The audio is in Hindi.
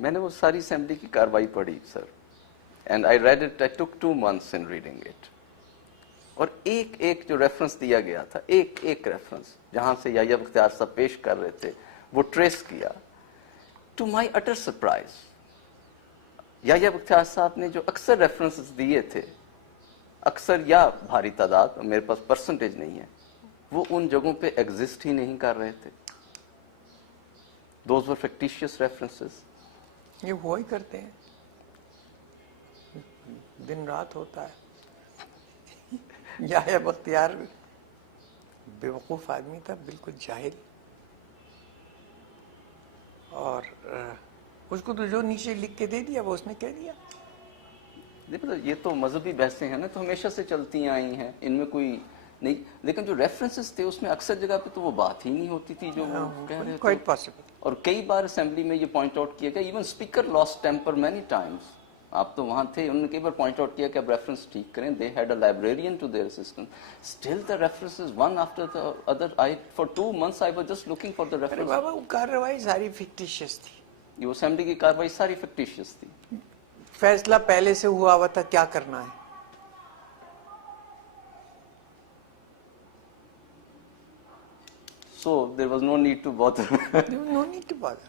मैंने वो सारी असेंबली की कार्रवाई पढ़ी sir, and I read it, I took 2 months in reading it. और एक एक जो रेफरेंस दिया गया था, एक एक रेफरेंस जहां से याह्या बख्तियार साहब पेश कर रहे थे, वो ट्रेस किया। To my utter surprise, Yahya Bakhtiyar साहब ने जो अक्सर रेफरेंसेस दिए थे, अक्सर या भारी तादाद, मेरे पास परसेंटेज नहीं है, वो उन जगहों पे एग्जिस्ट ही नहीं कर रहे थे। Those were fictitious references. ये वो ही करते हैं, दिन रात होता है। याह्या बख्तियार बेवकूफ आदमी था, बिल्कुल जाहिल, और उसको तो जो नीचे लिख के दे दिया वो उसने कह दिया। ये तो मजहबी बहसें हैं ना, तो हमेशा से चलती आई हैं, इनमें कोई नहीं, लेकिन जो रेफरेंसेस थे उसमें अक्सर जगह पे तो वो बात ही नहीं होती थी जो वो कह रहे थे। Quite possible. और कई बार असेंबली में ये पॉइंट आउट किया गया, even speaker lost temper many times. आप तो वहां थे, उन्होंने कई बार पॉइंट आउट किया कि अब रेफरेंस ठीक करें। They had a librarian to their assistant, still the references one after the other. I for 2 months I was just looking for the अरे रेफरेंस। बाबा, वो कार्रवाई सारी फिक्टिशियस थी, ये असेंबली की कार्रवाई सारी फिक्टिशियस थी। फैसला पहले से हुआ हुआ था क्या करना है। So there was no need to bother. No need to bother.